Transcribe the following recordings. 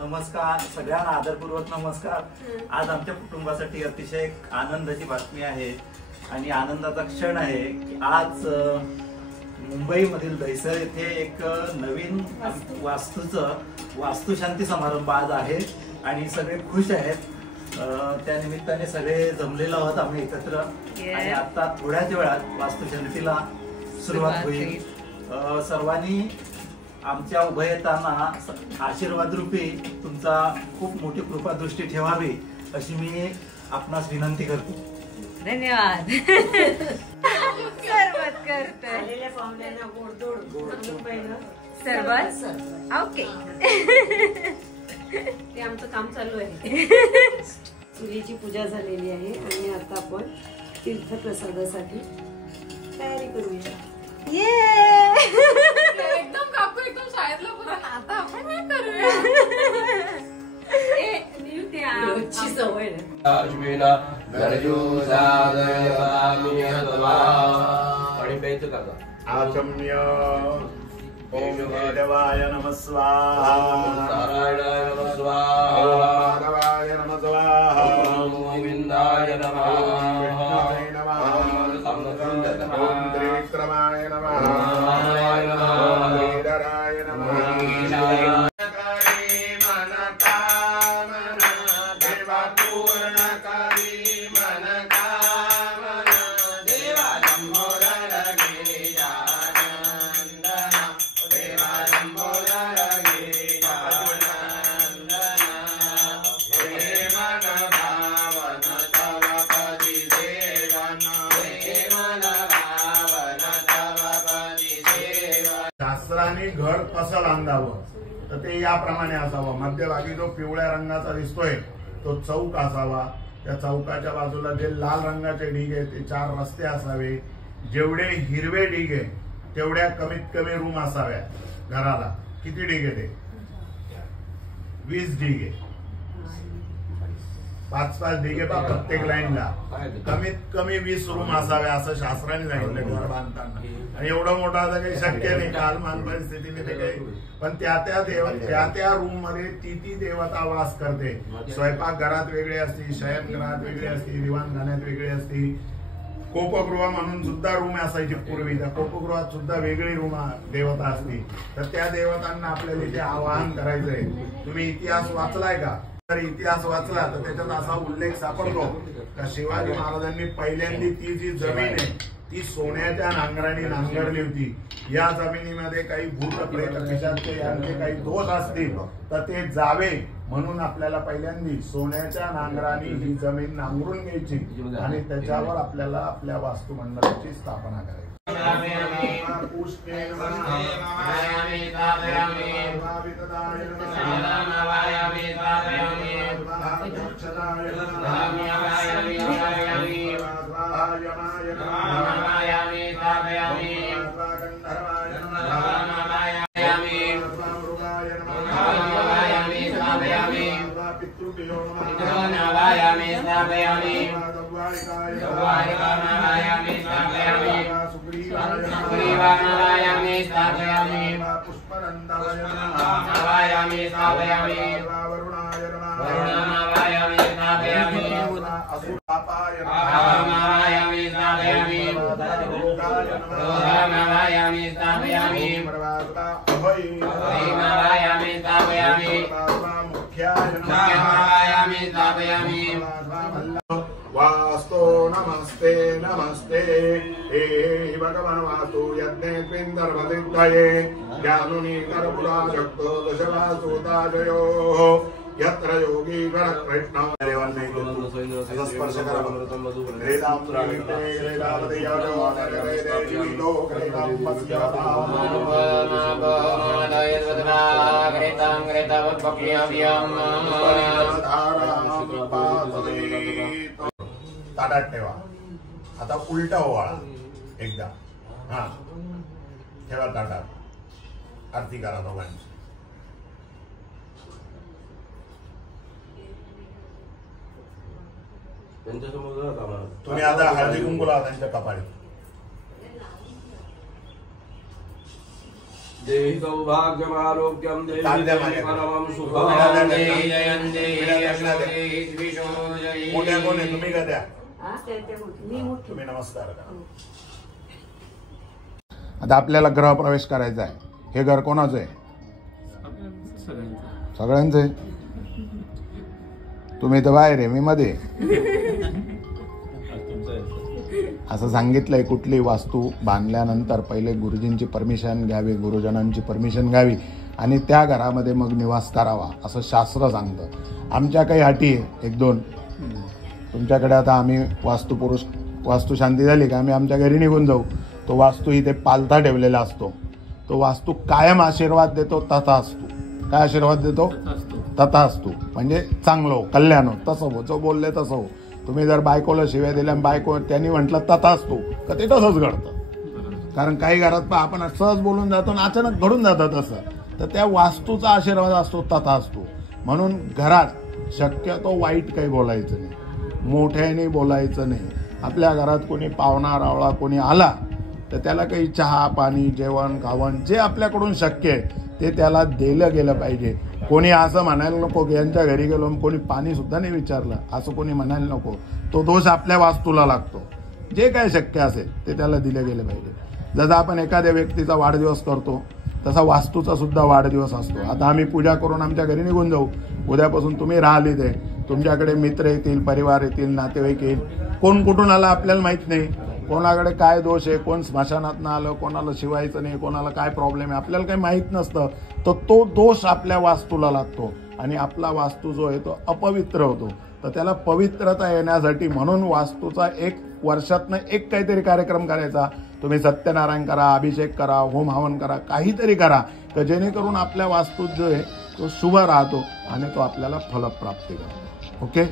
नमस्कार सगळ्यांना, आदरपूर्वक नमस्कार। आज आमच्या कुटुंबासाठी अतिशय आनंदाची बातमी आहे आणि आनंदाचा क्षण आहे की आज मुंबईमधील दहिसर येथे एक नवीन वास्तुशांती समारंभ आज आहे आणि सगळे खुश आहेत। त्या निमित्ताने सगळे जमलेलो आहोत आम्ही एकत्र आणि आता थोड्याच वेळात वास्तुशांतीला सुरुवात होईल। सर्वांनी आमच्या उभयतांना आशीर्वाद रूपी तुमचा खूप मोठी कृपा दृष्टी ठेवावी अशी मी आपणास विनंती करतो। धन्यवाद। सरबत करते आलेल्या पाहुण्यांना गोडधोड पहिलं सरबत ओके। ते आमचं काम चालू आहे। चुलीची पूजा झालेली आहे आणि आता आपण तीर्थप्रसादासाठी तयारी करूया। एकदम काकू एकदम शाळेतला पुराण आता आपण हे करूया। रोजची सवय आचम्य ओम देवाय नमः स्वाहा, नारायणाय नमः स्वाहा, माधवाय नमः स्वाहा, ओम गोविंदाय नमः, विष्णुवे नमः, ओम त्रिविक्रमाय नमः, नारायणाय नमः, वीरराय नमः। शास्त्राने घर कसं बांधावं तर ते याप्रमाणे असावं। मध्यभागी जो पिवळ्या रंगाचा दिसतोय तो चौक असावा। त्या चौकाच्या बाजूला जे लाल रंगाचे ढीग आहेत ते 4 रस्ते असावे। जेवढे हिरवे ढीग आहे तेवढ्या कमीत कमी रूम असाव्या घराला। किती ढीग आहे ते? 20 ढीग आहे। 5-5 ढीग आहे प्रत्येक लाईनला। कमीत कमी 20 रूम असाव्या असं शास्त्राने सांगितलं घर बांधताना। आणि एवढं मोठं आता काही शक्य नाही कालमान परिस्थितीने ते काही, पण त्या रूम मध्ये ती देवता वास करते। स्वयंपाक घरात वेगळी असती, शयन घरात वेगळी असती, दिवाणखान्यात वेगळी असती, कोपगृह म्हणून सुद्धा रूम असायची पूर्वी। त्या कोपगृहात सुद्धा वेगळी रूम देवता असती। तर त्या देवतांना आपल्याला इथे आवाहन करायचंय। तुम्ही इतिहास वाचलाय का? तर इतिहास वाचला तर त्याच्यात असा उल्लेख सापडतो का शिवाजी महाराजांनी पहिल्यांदा ती जी जमीन आहे ती सोन्याच्या नांगराने नांगरली होती। या जमिनीमध्ये काही भूत प्रेत पिशाच यांचे काही दोष असतील तर ते जावे म्हणून आपल्याला पहिल्यांदा सोन्याच्या नांगराने ही जमीन नांगरून घ्यायची आणि त्याच्यावर आपल्याला आपल्या वास्तुमंडळाची स्थापना करायची। वास्तु नमस्ते नमस्ते हे भगवान वास्तु यज्ञेन्द्रवदिद्धये ज्ञानुनी कर्पुरा शक्तो दशवासुताजयो यत्र योगी गणकृष्ण स्पर्श करा। ताटात ठेवा. आता उलटा ओवाळा एकदा. हा ठेवा ताटात. आरती करा दोघांची. तुम्ही आता हळदी कुंकू लावा त्यांच्या कपाळी. देहि सौभाग्यम आरोग्यम देहि परमं सुखम देहि जयं देहि यशो देहि द्विषो देहि. मोठ्या कोण आहे तुम्ही का द्या? मी मोठी. तुम्ही नमस्कार करा. आता आपल्याला गृहप्रवेश करायचा आहे. हे घर कोणाचं आहे? सगळ्यांचं आहे. तुम्ही तर बाहेर आहे, मी मध्ये. असं सांगितलंय कुठली वास्तू बांधल्यानंतर पहिले गुरुजींची परमिशन घ्यावी, गुरुजनांची परमिशन घ्यावी आणि त्या घरामध्ये मग निवास करावा असं शास्त्र सांगतं. आमच्या काही अटी आहे एक दोन. तुमच्याकडे आता आम्ही वास्तुशांती झाली का आम्ही आमच्या घरी निघून जाऊ. तो वास्तू इथे पालथा ठेवलेला असतो. तो वास्तू कायम आशीर्वाद देतो तथा असतो. काय आशीर्वाद देतो? तथा असतो. म्हणजे चांगलं हो, कल्याण हो, तसं हो, जो बोलले तसं हो. तुम्ही जर बायकोला शिव्या दिल्या बायको त्यांनी म्हटलं तथा असतो का ते तसंच घडतं. कारण काही घरात आपण सहज बोलून जातो आणि अचानक घडून जातं तसं. तर त्या वास्तूचा आशीर्वाद असतो तथा असतो. म्हणून घरात शक्यतो वाईट काही बोलायचं नाही, मोठ्याने बोलायचं नाही. आपल्या घरात कोणी पाहुणा रावळा कोणी आला तर त्याला काही चहा पाणी जेवण खावण जे आपल्याकडून शक्य आहे ते त्याला दिलं गेलं पाहिजे. कोणी असं म्हणायला नको की यांच्या घरी गेलो कोणी पाणी सुद्धा नाही विचारलं असं कोणी म्हणायला नको. तो दोष आपल्या वास्तूला लागतो. जे काय शक्य असेल ते त्याला दिले गेले पाहिजे. जसं आपण एखाद्या व्यक्तीचा वाढदिवस करतो तसा वास्तूचा सुद्धा वाढदिवस असतो. आता आम्ही पूजा करून आमच्या घरी निघून जाऊ. उद्यापासून तुम्ही राहिली ते तुमच्याकडे मित्र येतील, परिवार येतील, नातेवाईक येईल. कोण कुठून आला आपल्याला माहित नाही. कोणाकडे काय दोष आहे, कोण स्मशानातनं आलं, कोणाला शिवायचं नाही, कोणाला काय प्रॉब्लेम आहे आपल्याला काही माहीत नसतं. तर तो दोष आपल्या वास्तूला लागतो आणि आपला वास्तू जो आहे तो अपवित्र होतो. तर त्याला पवित्रता येण्यासाठी म्हणून वास्तूचा एक वर्षातनं एक काहीतरी कार्यक्रम करायचा. तुम्ही सत्यनारायण करा, अभिषेक करा, होम हवन करा, काहीतरी करा तर जेणेकरून आपल्या वास्तूत जो आहे तो शुभ राहतो आणि तो आपल्याला फलप्राप्ती करतो. ओके.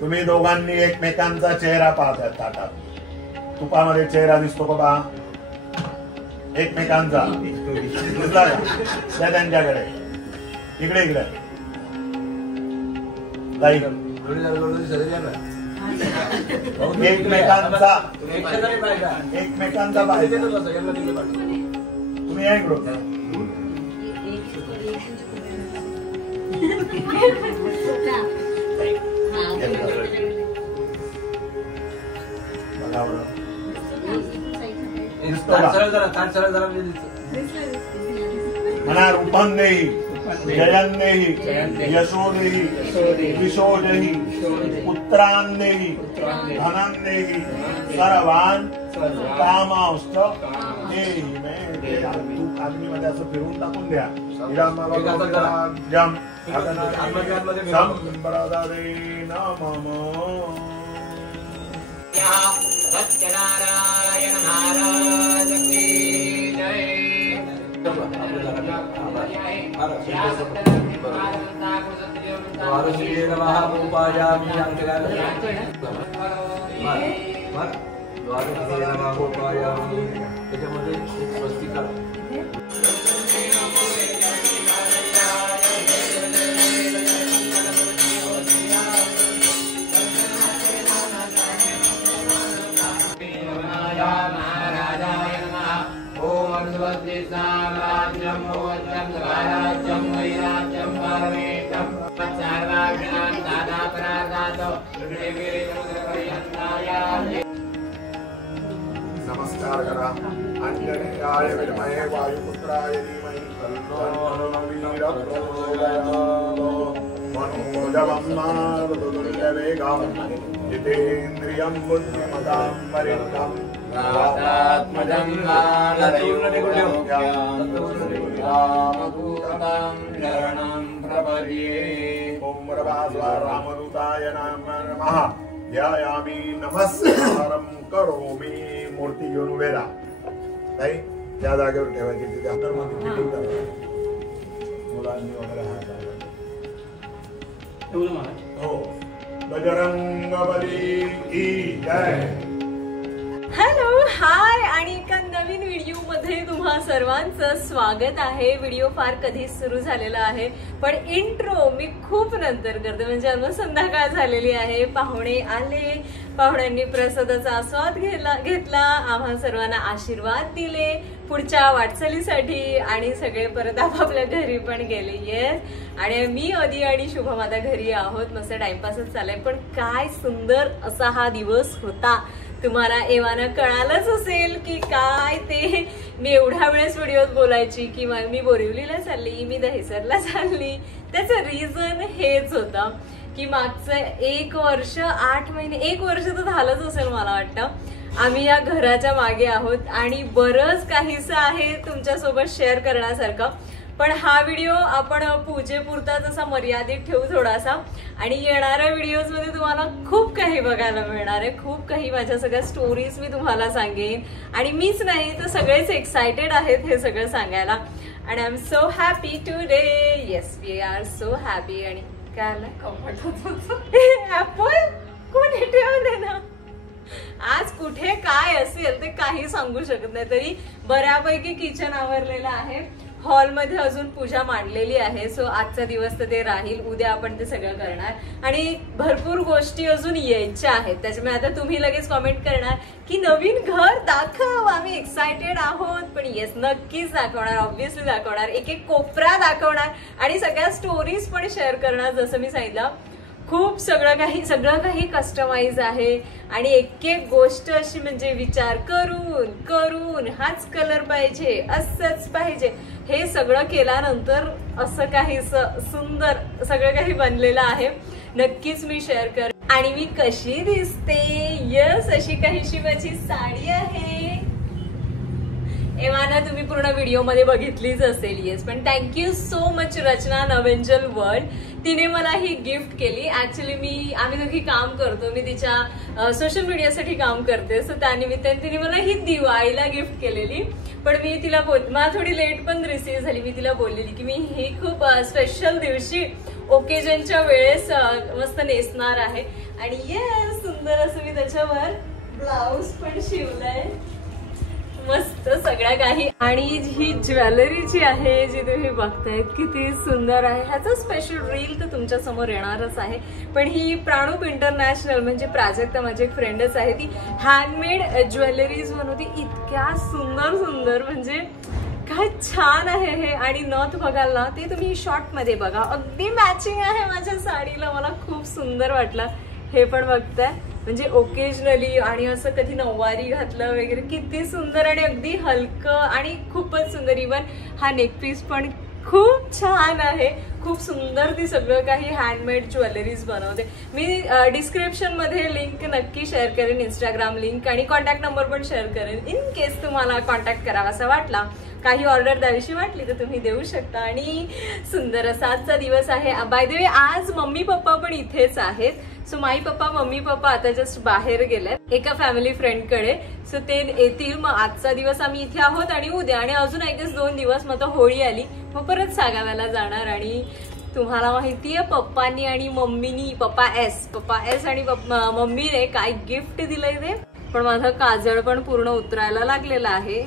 तुम्ही दोघांनी एकमेकांचा चेहरा पाहताय ताटात. तुपामध्ये चेहरा दिसतो का बा एकमेकांचा? दिसला का? त्या त्यांच्याकडे इकडे इकडे एकमेकांचा पाहिजे. तुम्ही या इकडे. म्हणा रूपं देहि, जयं देहि, यशो देहि, दिशो देहि, पुत्रान् देहि, धनं देहि, सर्वान् कामांश्च देहि मे. तू खालनीमध्ये असं फिरून टाकून द्या. सत्यनारायण महाराज की जय. त्याच्यामध्ये स्वस्तिका महाराजाय नमः. ओम राज्यं मोहज्यं राज्यं वैराज्यं परमेशं सर्वाभ्यां दादा प्रादातो नमस्कार करा. अंजनेयाय विद्महे वायुपुत्राय धीमहि तन्नो वीरः प्रचोदयात्. मनोजवं मारुततुल्यवेगं जितेन्द्रियं बुद्धिमतां वरिष्ठं वातात्मजं रामदूतं शरणं प्रपद्ये. ओम रामदूताय नमः. ध्यायामि नमस्कारं करोमि. मूर्ती घेऊन उभे राहा. नाही त्या जागेवर ठेवायची तिथे अंतर्मधी फिटिंग करा. मुलांनी वगैरे हात हो. बजरंगबली की जय. हॅलो हाय आणि एका नवीन व्हिडिओ मध्ये तुम्हा सर्वांचं स्वागत आहे. व्हिडिओ फार कधीच सुरू झालेला आहे पण इंट्रो मी खूप नंतर करते म्हणजे अलमोस्ट संध्याकाळ झालेली आहे. पाहुणे आले, पाहुण्यांनी प्रसादाचा आस्वाद घेतला, आम्हा सर्वांना आशीर्वाद दिले पुढच्या वाटचालीसाठी आणि सगळे परत आपापल्या घरी पण गेले. येस, आणि मी आदी आणि शुभम आता घरी आहोत. मस्त टाइमपासच चाललाय पण काय सुंदर असा हा दिवस होता. तुम्हाला एव्हाना कळालंच असेल की काय ते मी एवढ्या वेळेस व्हिडिओत बोलायची की मी बोरिवलीला चालली, मी दहिसरला चालली. त्याचं रिझन हेच होतं की मागचं 1 वर्ष 8 महिने 1 वर्ष तर झालंच असेल मला वाटतं आम्ही या घराच्या मागे आहोत आणि बरंच काहीसं आहे तुमच्यासोबत शेअर करण्यासारखं. पण हा व्हिडिओ आपण पूजेपुरता तसा मर्यादित ठेवू थोडासा आणि येणाऱ्या व्हिडिओज मध्ये तुम्हाला खूप काही बघायला मिळणार आहे. खूप काही माझ्या सगळ्या स्टोरीज मी तुम्हाला सांगेन आणि मीच नाही तर सगळेच एक्सायटेड आहेत हे सगळं सांगायला. आणि I am so happy today. Yes, we are so happy. आणि काय आलं ऍपल कोणी ठेवले ना. आज कुठे काय असेल ते काही सांगू शकत नाही. तरी बऱ्यापैकी किचन आवरलेलं आहे. हॉलमध्ये अजून पूजा मांडलेली आहे. सो आजचा दिवस तर ते राहील, उद्या आपण ते सगळं करणार आणि भरपूर गोष्टी अजून यायच्या आहेत. त्याच्यामुळे आता तुम्ही लगेच कॉमेंट करणार की नवीन घर दाखव, आम्ही एक्सायटेड आहोत. पण येस, नक्कीच दाखवणार, ऑब्व्हियसली दाखवणार. एक एक कोपरा दाखवणार आणि सगळ्या स्टोरीज पण शेअर करणार. जसं मी सांगितलं खूप सगळं काही कस्टमाइज आहे आणि एक एक गोष्ट अशी म्हणजे विचार करून हाच कलर पाहिजे, असंच पाहिजे, हे सगळं केल्यानंतर असं काही सुंदर सगळं काही बनलेलं आहे. नक्कीच मी शेअर कर. आणि मी कशी दिसते, यस, अशी काहीशी माझी साडी आहे. एव्हाना तुम्ही पूर्ण व्हिडिओ मध्ये बघितलीच असेल. येस, पण थँक्यू सो मच रचना नवेंजल वर्ल्ड. तिने मला ही गिफ्ट केली. ऍक्च्युली आम्ही दोघी काम करतो, मी तिच्या सोशल मीडियासाठी काम करते. सो त्यानिमित्ताने तिने मला ही दिवाळीला गिफ्ट केलेली. पण मी तिला मला थोडी लेट पण रिसीव्ह झाली. मी तिला बोललेली की मी ही खूप स्पेशल दिवशी ओकेजनच्या वेळेस मस्त नेसणार आहे. आणि येस, सुंदर असं मी त्याच्यावर ब्लाउज पण शिवलंय, मस्त सगळ्या काही. आणि ही ज्वेलरी जी आहे जी तुम्ही बघतायत किती सुंदर आहे. ह्याचं स्पेशल रील तर तुमच्या समोर येणारच आहे. पण ही प्राणूप इंटरनॅशनल म्हणजे प्राजक्ता माझी एक फ्रेंडच आहे, ती हँडमेड ज्वेलरीज बनवते. इतक्या सुंदर म्हणजे काय छान आहे हे. आणि नथ बघाल ना ते तुम्ही शॉर्ट मध्ये बघा, अगदी मॅचिंग आहे माझ्या साडीला. मला खूप सुंदर वाटलं. हे पण बघताय म्हणजे ओकेजनली आणि असं कधी नऊवारी घातलं वगैरे, किती सुंदर आणि अगदी हलकं आणि खूपच सुंदर. इवन हा नेकपीस पण खूप छान आहे. खूप सुंदर ती सगळं काही हँडमेड ज्वेलरीज बनवते. मी डिस्क्रिप्शन मध्ये लिंक नक्की शेअर करेन, इंस्टाग्राम लिंक आणि कॉन्टॅक्ट नंबर पण शेअर करेन. इन केस तुम्हाला कॉन्टॅक्ट करावा असा वाटला, काही ऑर्डर द्यावीशी वाटली तर तुम्ही देऊ शकता. आणि सुंदर असा आजचा दिवस आहे. बाय द वे आज मम्मी पप्पा पण इथेच आहेत. सो मम्मी पप्पा आता जस्ट बाहेर गेलेत एका फॅमिली फ्रेंडकडे. सो ते येतील. मग आजचा दिवस आम्ही इथे आहोत आणि उद्या आणि अजून I guess 2 दिवस मग होळी आली, मग परत सागाव्याला जाणार. आणि तुम्हाला माहितीये पप्पांनी आणि मम्मीनी, पप्पा एस आणि मम्मीने काय गिफ्ट दिलंय ते. पण माझं काजळ पण पूर्ण उतरायला लागलेलं आहे.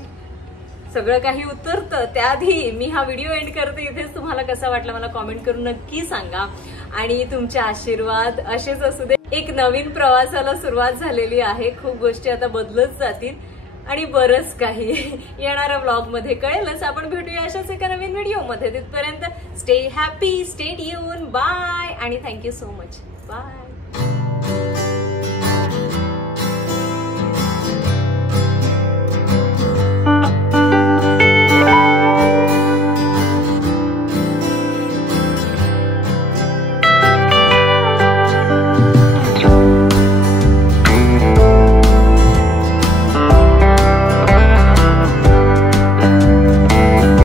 सगळं काही उतरतं त्याआधी मी हा व्हिडिओ एंड करते इथेच. तुम्हाला कसा वाटला मला कॉमेंट करून नक्की सांगा आणि तुमचे आशीर्वाद असेच असू दे. एक नवीन प्रवासाला सुरुवात झालेली आहे. खूप गोष्टी आता बदलत जातील आणि बरंच काही येणाऱ्या ब्लॉग मध्ये कळेलच. आपण भेटूया अशाच एका नवीन व्हिडिओ मध्ये. तिथपर्यंत stay happy, stay tune, bye आणि थँक्यू सो मच. बाय.